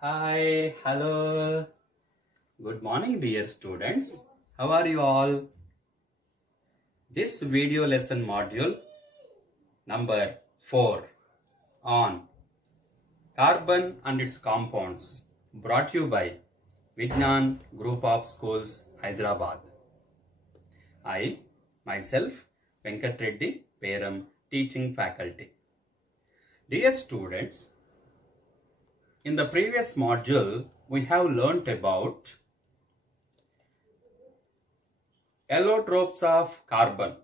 Hi, hello. Good morning, dear students. How are you all? This video lesson module number 4 on carbon and its compounds brought to you by Vignan Group of Schools, Hyderabad. I, myself, Venkat Reddy, Peram, teaching faculty. Dear students, in the previous module, we have learnt about allotropes of carbon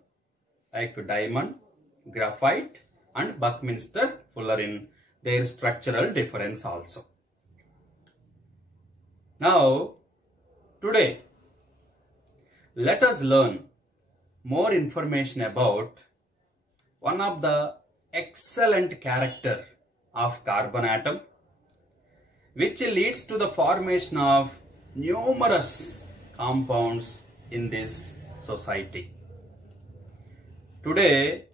like diamond, graphite and Buckminster Fullerene, their structural difference also. Now, today, let us learn more information about one of the excellent character of carbon atom, which leads to the formation of numerous compounds in this society. Today,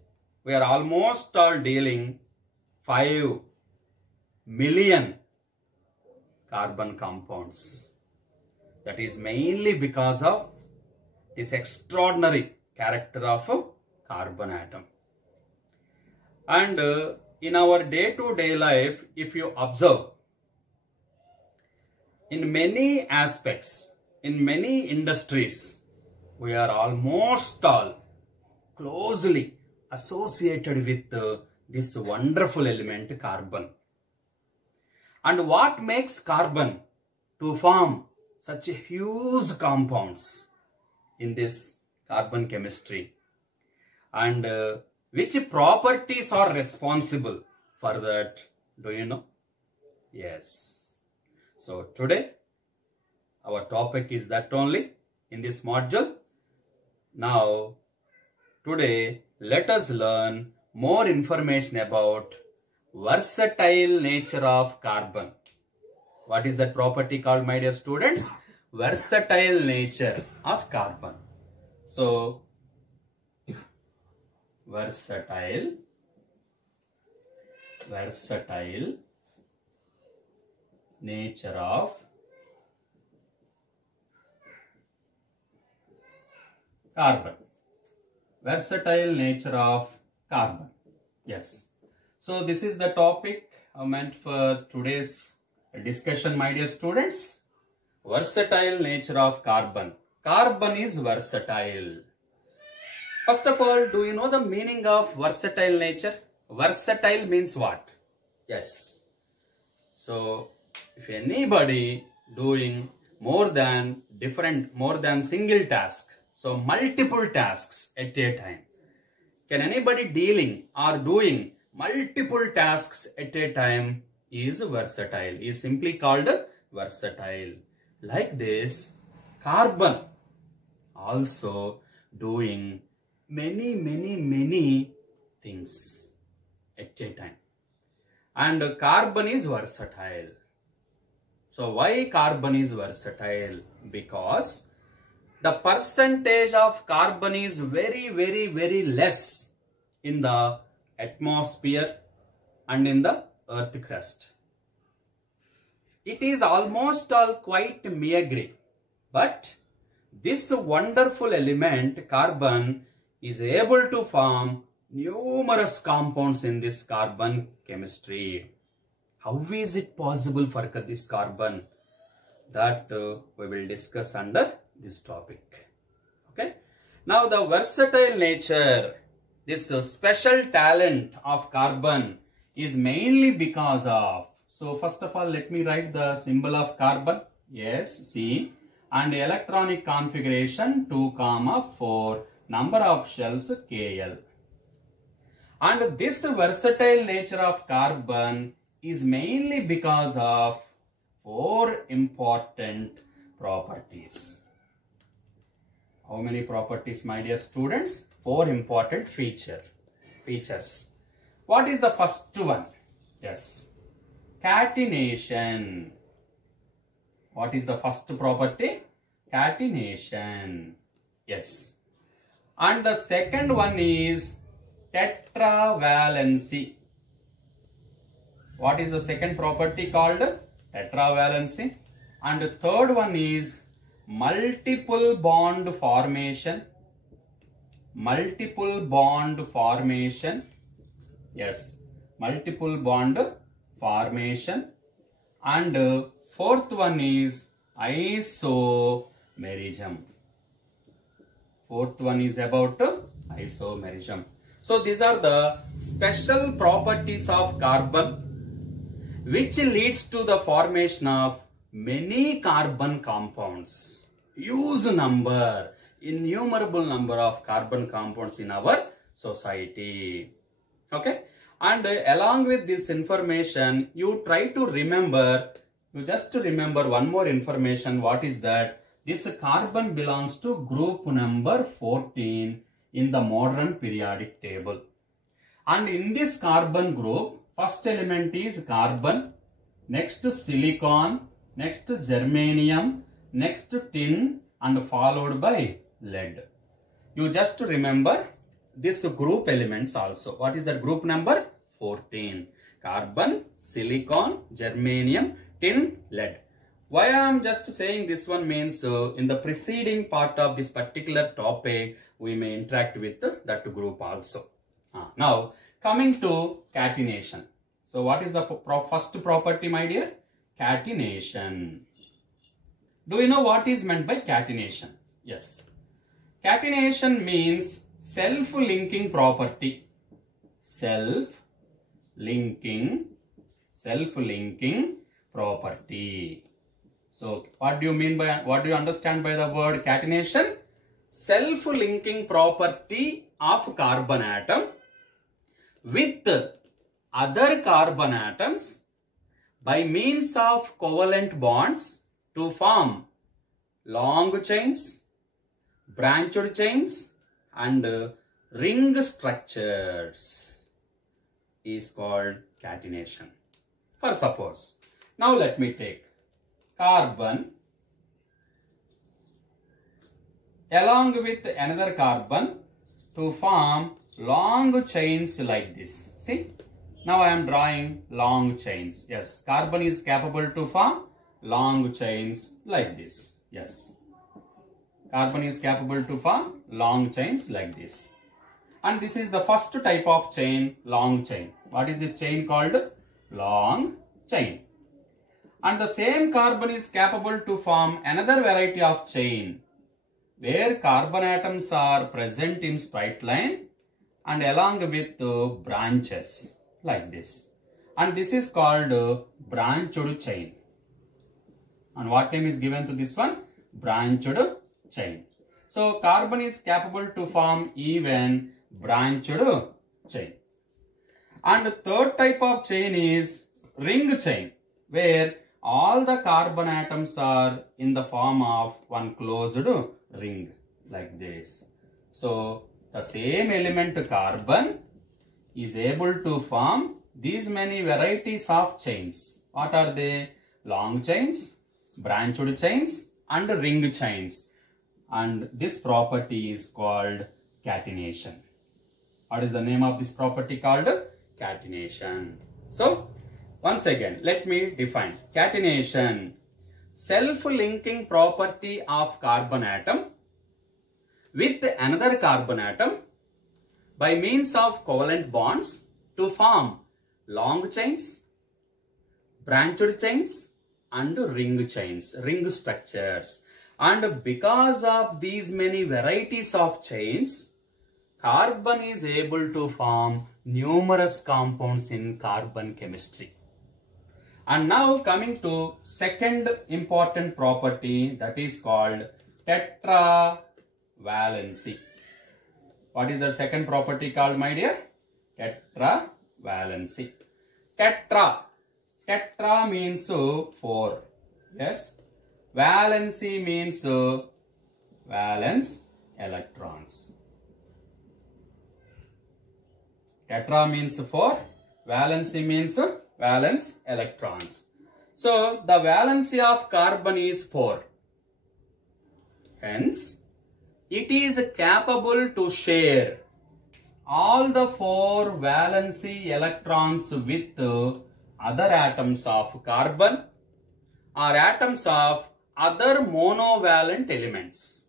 we are almost all dealing 5 million carbon compounds. That is mainly because of this extraordinary character of carbon atom. And in our day-to-day life, if you observe, in many aspects, in many industries, we are almost all closely associated with this wonderful element carbon. And what makes carbon to form such a huge compounds in this carbon chemistry? And which properties are responsible for that? Do you know? Yes. So today, our topic is that only in this module. Now, today, let us learn more information about versatile nature of carbon. What is that property called, my dear students? Versatile nature of carbon. So, versatile nature of carbon. Versatile nature of carbon. Yes. So this is the topic meant for today's discussion, my dear students. Versatile nature of carbon. Carbon is versatile. First of all, do you know the meaning of versatile nature? Versatile means what? Yes. So if anybody doing more than single task, so multiple tasks at a time, can anybody dealing or doing multiple tasks at a time is versatile, is simply called versatile. Like this, carbon also doing many things at a time. And carbon is versatile. So why carbon is versatile? Because the percentage of carbon is very less in the atmosphere and in the earth crust. It is almost all quite meagre, but this wonderful element carbon is able to form numerous compounds in this carbon chemistry. How is it possible for this carbon? That we will discuss under this topic. Okay. Now the versatile nature, this special talent of carbon is mainly because of, so first of all let me write the symbol of carbon. Yes, C, and electronic configuration 2, 4, number of shells Kl. And this versatile nature of carbon is mainly because of 4 important properties. How many properties, my dear students? 4 important features. What is the first one? Yes, catenation. What is the first property? Catenation. Yes. And the second one is tetravalency. What is the second property called? tetravalency. And the third one is multiple bond formation. Multiple bond formation. Yes, multiple bond formation. And fourth one is isomerism. Fourth one is about isomerism. So these are the special properties of carbon which leads to the formation of many carbon compounds. Huge number, innumerable number of carbon compounds in our society. Okay. And along with this information, you try to remember, you just remember one more information. What is that? This carbon belongs to group number 14 in the modern periodic table. And in this carbon group, first element is carbon, next silicon, next germanium, next tin, and followed by lead. You just remember this group elements also. What is that group number? 14. Carbon, silicon, germanium, tin, lead. Why I am just saying this one means in the preceding part of this particular topic, we may interact with that group also. Now, coming to catenation. So, what is the first property, my dear? Catenation. Do you know what is meant by catenation? Yes. Catenation means self-linking property. Self-linking property. So, what do you mean by, what do you understand by the word catenation? Self-linking property of carbon atom with other carbon atoms by means of covalent bonds to form long chains, branched chains, and ring structures is called catenation. For suppose, now let me take carbon along with another carbon to form long chains like this. See, now I am drawing long chains. Yes, carbon is capable to form long chains like this. Yes, carbon is capable to form long chains like this. And this is the first type of chain, long chain. What is this chain called? Long chain. And the same carbon is capable to form another variety of chain where carbon atoms are present in straight line and along with branches like this. And this is called branched chain. And what name is given to this one? Branched chain. So carbon is capable to form even branched chain. And the third type of chain is ring chain, where all the carbon atoms are in the form of one closed ring like this. So the same element carbon is able to form these many varieties of chains. What are they? Long chains, branched chains, and ring chains. And this property is called catenation. What is the name of this property called? Catenation. So, once again, let me define. Catenation, self-linking property of carbon atom with another carbon atom by means of covalent bonds to form long chains, branched chains, and ring chains, ring structures. And because of these many varieties of chains, carbon is able to form numerous compounds in carbon chemistry. And now coming to second important property, that is called tetravalency. What is the second property called, my dear? Tetravalency. Tetra means 4. Yes. Valency means valence electrons. Tetra means 4. Valency means valence electrons. So the valency of carbon is 4. Hence, it is capable to share all the 4 valency electrons with other atoms of carbon are atoms of other monovalent elements.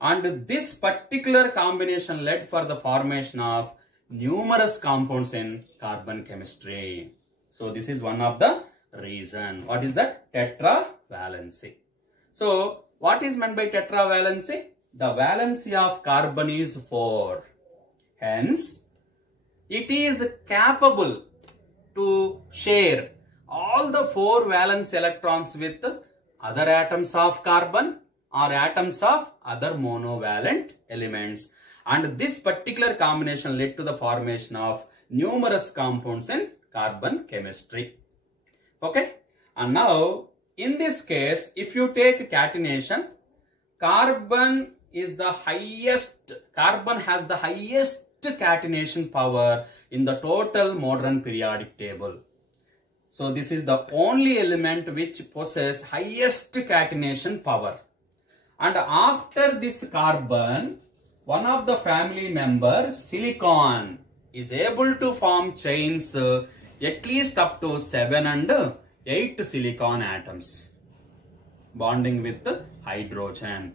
And this particular combination led for the formation of numerous compounds in carbon chemistry. So this is one of the reason. What is that? Tetravalency. So what is meant by tetravalency? The valency of carbon is 4. Hence, it is capable to share all the 4 valence electrons with other atoms of carbon or atoms of other monovalent elements. And this particular combination led to the formation of numerous compounds in carbon chemistry. Okay. And now, in this case, if you take catenation, carbon has the highest catenation power in the total modern periodic table. So this is the only element which possesses highest catenation power. And after this carbon, one of the family members, silicon, is able to form chains at least up to 7 and 8 silicon atoms bonding with hydrogen.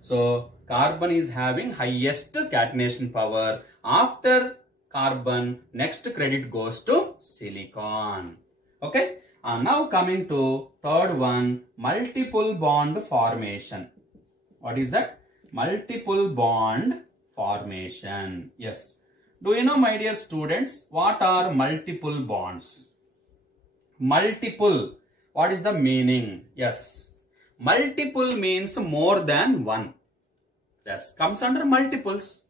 So carbon is having highest catenation power. After carbon, next credit goes to silicon. Okay. And now coming to third one, multiple bond formation. What is that? Multiple bond formation. Yes. Do you know, my dear students, what are multiple bonds? Multiple. What is the meaning? Yes. Multiple means more than one. Yes. Comes under multiples.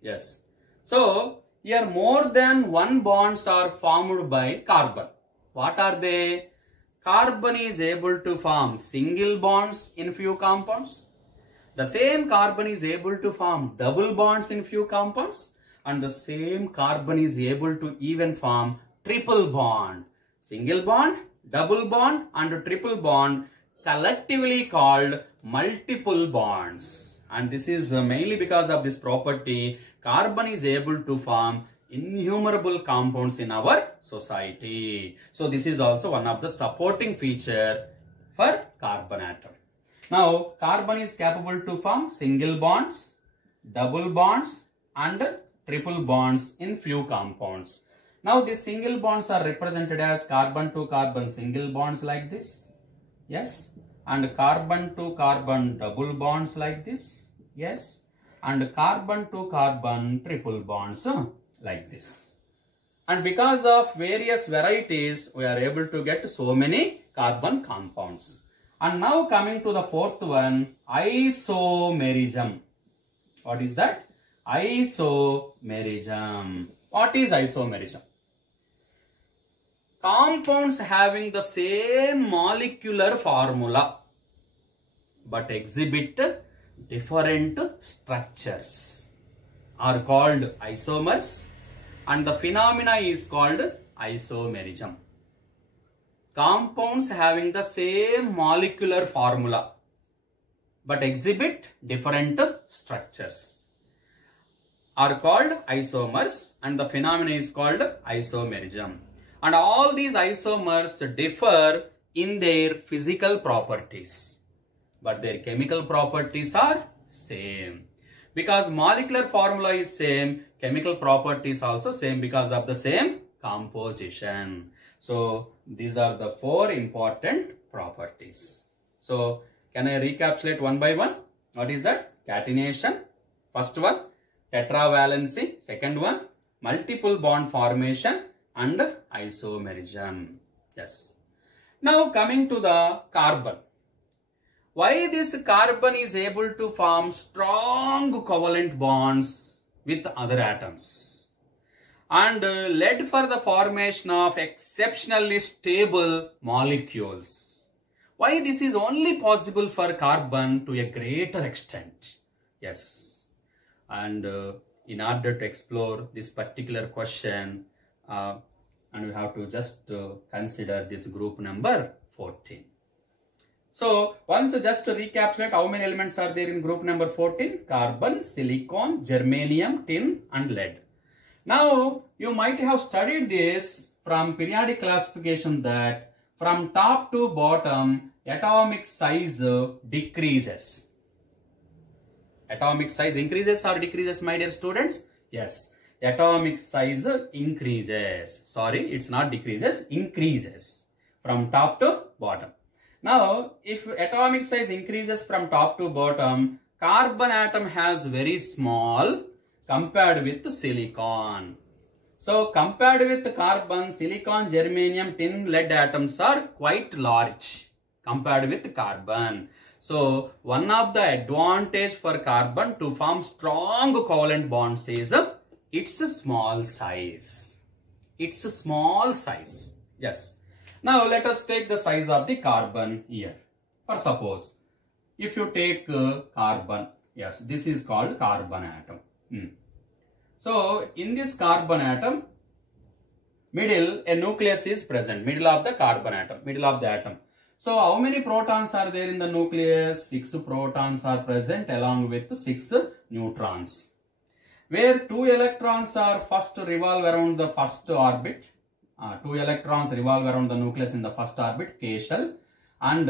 Yes. So, here more than one bonds are formed by carbon. What are they? Carbon is able to form single bonds in few compounds. The same carbon is able to form double bonds in few compounds. And the same carbon is able to even form triple bond. Single bond, double bond and triple bond, collectively called multiple bonds. And this is mainly because of this property, carbon is able to form innumerable compounds in our society. So this is also one of the supporting feature for carbon atom. Now, carbon is capable to form single bonds, double bonds and triple bonds in few compounds. Now, these single bonds are represented as carbon to carbon single bonds like this. Yes. And carbon to carbon double bonds like this. Yes. And carbon to carbon triple bonds like this. And because of various varieties, we are able to get so many carbon compounds. And now coming to the fourth one, isomerism. What is that? Isomerism. What is isomerism? Compounds having the same molecular formula but exhibit different structures are called isomers, and the phenomena is called isomerism. Compounds having the same molecular formula but exhibit different structures are called isomers, and the phenomena is called isomerism. And all these isomers differ in their physical properties, but their chemical properties are same. Because molecular formula is same, chemical properties also same because of the same composition. So these are the 4 important properties. So can I recapitulate one by one? What is that? Catenation. First one, tetravalency. Second one, multiple bond formation and isomerism. Yes. Now coming to the carbon. Why this carbon is able to form strong covalent bonds with other atoms and led for the formation of exceptionally stable molecules. Why this is only possible for carbon to a greater extent? Yes. And in order to explore this particular question, and we have to just consider this group number 14. So once just to recapitulate, how many elements are there in group number 14? Carbon, silicon, germanium, tin and lead. Now you might have studied this from periodic classification that from top to bottom, atomic size decreases. Atomic size increases or decreases, my dear students? Yes, atomic size increases. Sorry, it's not decreases, increases from top to bottom. Now, if atomic size increases from top to bottom, carbon atom has very small compared with silicon. So, compared with carbon, silicon, germanium, tin, lead atoms are quite large compared with carbon. So, one of the advantage for carbon to form strong covalent bonds is its small size. It's a small size. Yes. Now, let us take the size of the carbon here. For suppose, if you take carbon, yes, this is called carbon atom. So, in this carbon atom, middle, a nucleus is present, middle of the carbon atom, middle of the atom. So, how many protons are there in the nucleus? 6 protons are present along with 6 neutrons. Where 2 electrons are first revolve around the first orbit. 2 electrons revolve around the nucleus in the first orbit, K shell. And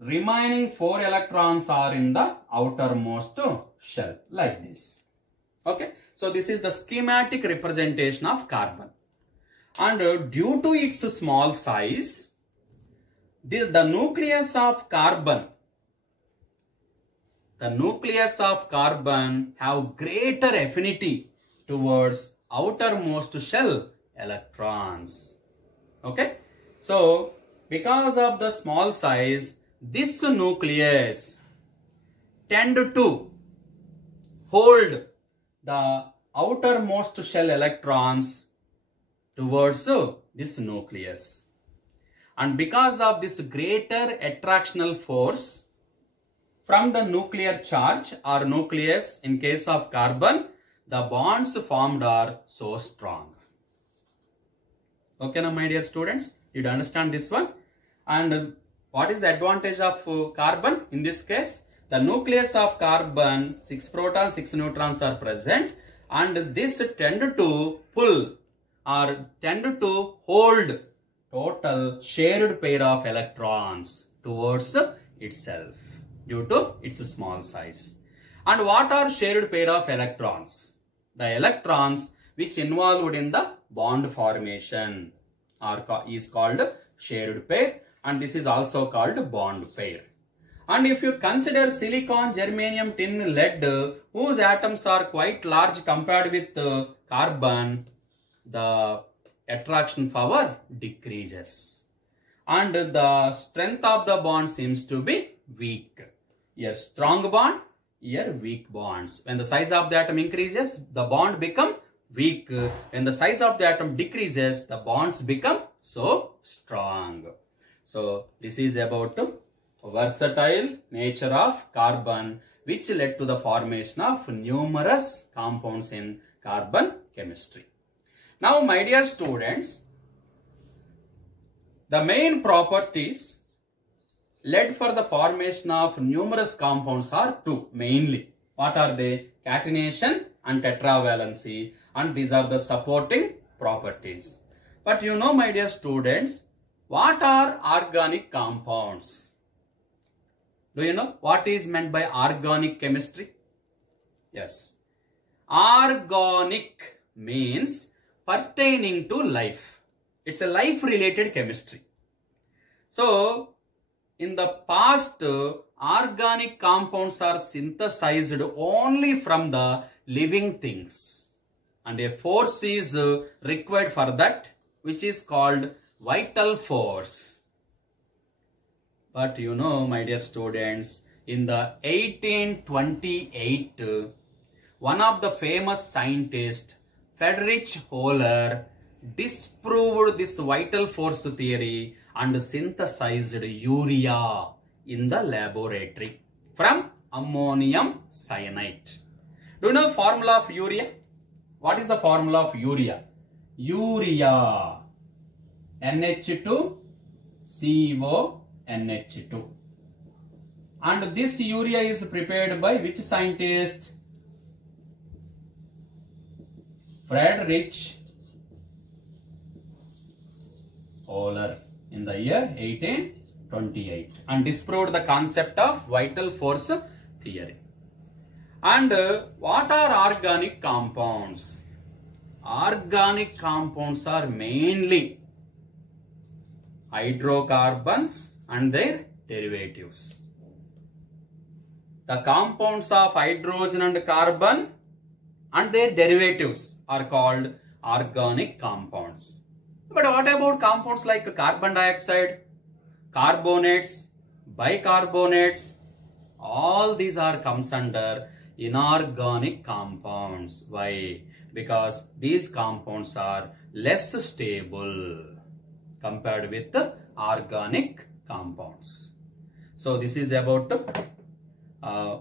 remaining 4 electrons are in the outermost shell, like this. Okay. So, this is the schematic representation of carbon. And due to its small size, the nucleus of carbon have greater affinity towards outermost shell electrons. Okay. So, because of the small size, this nucleus tend to hold the outermost shell electrons towards this nucleus. And because of this greater attractional force from the nuclear charge or nucleus in case of carbon, the bonds formed are so strong. Okay now, my dear students, did you understand this one? And what is the advantage of carbon in this case? The nucleus of carbon, 6 protons, 6 neutrons are present, and this tend to pull or tend to hold total shared pair of electrons towards itself due to its small size. And what are shared pair of electrons? The electrons which involved in the bond formation is called shared pair, and this is also called bond pair. And if you consider silicon, germanium, tin, lead, whose atoms are quite large compared with carbon, the attraction power decreases. And the strength of the bond seems to be weak. Here strong bond, here weak bonds. When the size of the atom increases, the bond become weak. When the size of the atom decreases, the bonds become so strong. So this is about versatile nature of carbon, which led to the formation of numerous compounds in carbon chemistry. Now, my dear students, the main properties led for the formation of numerous compounds are 2 mainly. What are they? Catenation and tetravalency, and these are the supporting properties. But you know, my dear students, what are organic compounds? Do you know what is meant by organic chemistry? Yes. Organic means pertaining to life. It's a life-related chemistry. So, in the past, organic compounds are synthesized only from the living things. And a force is required for that, which is called vital force. But you know, my dear students, in the 1828, one of the famous scientists, Friedrich Wöhler, disproved this vital force theory and synthesized urea in the laboratory from ammonium cyanide. Do you know the formula of urea? What is the formula of urea? Urea, NH2, CO, NH2. And this urea is prepared by which scientist? Friedrich Wöhler. in the year 1828 and disproved the concept of vital force theory. And what are organic compounds? Organic compounds are mainly hydrocarbons and their derivatives. The compounds of hydrogen and carbon and their derivatives are called organic compounds. But what about compounds like carbon dioxide, carbonates, bicarbonates? All these are comes under inorganic compounds. Why? Because these compounds are less stable compared with the organic compounds. So this is about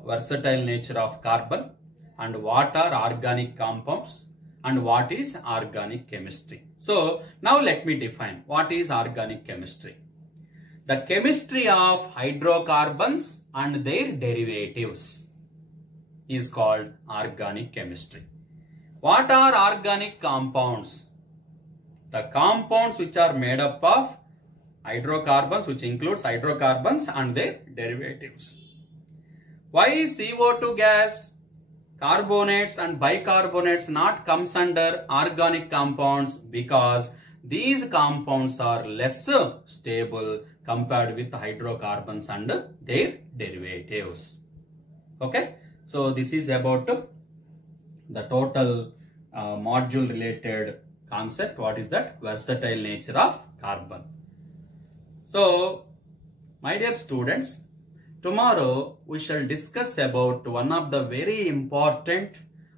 versatile nature of carbon and what are organic compounds and what is organic chemistry. So now let me define what is organic chemistry. The chemistry of hydrocarbons and their derivatives is called organic chemistry. What are organic compounds? The compounds which are made up of hydrocarbons, which includes hydrocarbons and their derivatives. Why CO2 gas, carbonates and bicarbonates not comes under organic compounds? Because these compounds are less stable compared with hydrocarbons and their derivatives. Okay, so this is about the total module related concept. What is that? Versatile nature of carbon. So my dear students, tomorrow we shall discuss about one of the very important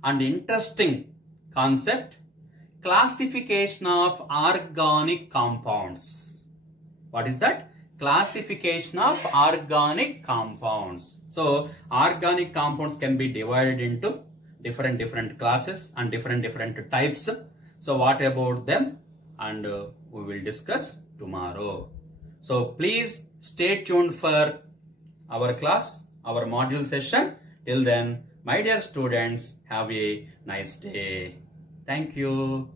and interesting concept, classification of organic compounds. What is that? Classification of organic compounds. So organic compounds can be divided into different classes and different types. So what about them? And we will discuss tomorrow. So please stay tuned for our class, our module session. Till then, my dear students, have a nice day. Thank you.